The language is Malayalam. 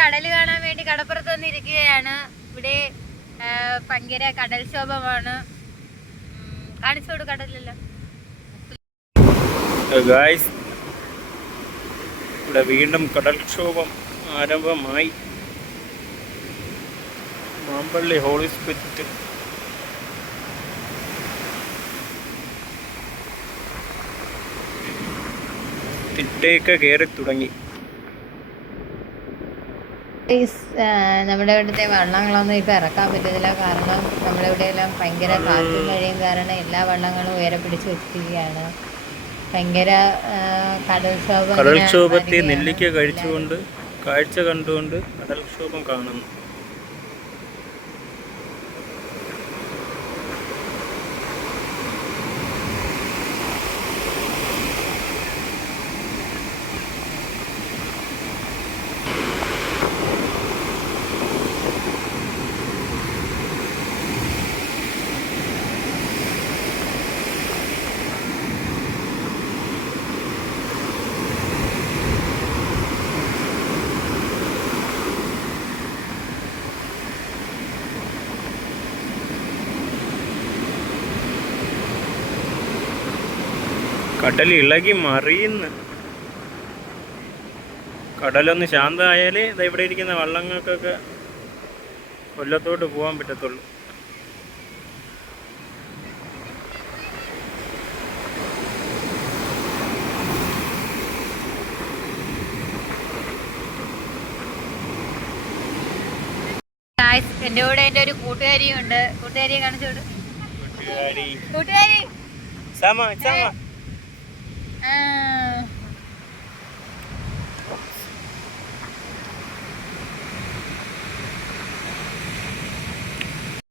കടൽ കാണാൻ വേണ്ടി കടപ്പുറത്ത് വന്നിരിക്കുകയാണ്. ഇവിടെ ഭയങ്കര കടൽക്ഷോഭമാണ് കാണിച്ചോട് കടലല്ലോ ഇവിടെ വീണ്ടും കടൽക്ഷോഭം ആരംഭമായി. മാമ്പള്ളി ഹോളി ഹോളിസ്പിറ്റൽ തിട്ടയൊക്കെ കയറി തുടങ്ങി നമ്മുടെ ഇവിടുത്തെ വള്ളങ്ങളൊന്നും ഇപ്പം ഇറക്കാൻ പറ്റുന്നില്ല. കാരണം നമ്മുടെ ഇവിടെ എല്ലാം ഭയങ്കര കാറ്റും മഴയും കാരണം എല്ലാ വള്ളങ്ങളും ഉയരെ പിടിച്ച് വെച്ചിരിക്കുകയാണ്. ഭയങ്കര കടൽക്ഷോഭം കടൽക്ഷോഭത്തിൽ കടൽക്ഷോഭത്തെ നെല്ലിക്ക കഴിച്ചുകൊണ്ട് കാഴ്ച കണ്ടുകൊണ്ട് കടൽക്ഷോഭം കാണുന്നു. കടൽ ഇളകി മറിയുന്നു. കടലൊന്ന് ശാന്തമായാൽ ദാ ഇവിടെ ഇരിക്കുന്ന വള്ളങ്ങൾക്കൊക്കെ കൊല്ലത്തോട്ട് പോകാൻ പറ്റത്തുള്ളൂ. എന്റെ കൂടെ എന്റെ ഒരു കൂട്ടുകാരിയും ഉണ്ട് കൂട്ടുകാരിയെ കാണിച്ചോട് കൂട്ടുകാരി. കൂട്ടുകാരി. സമ സമ.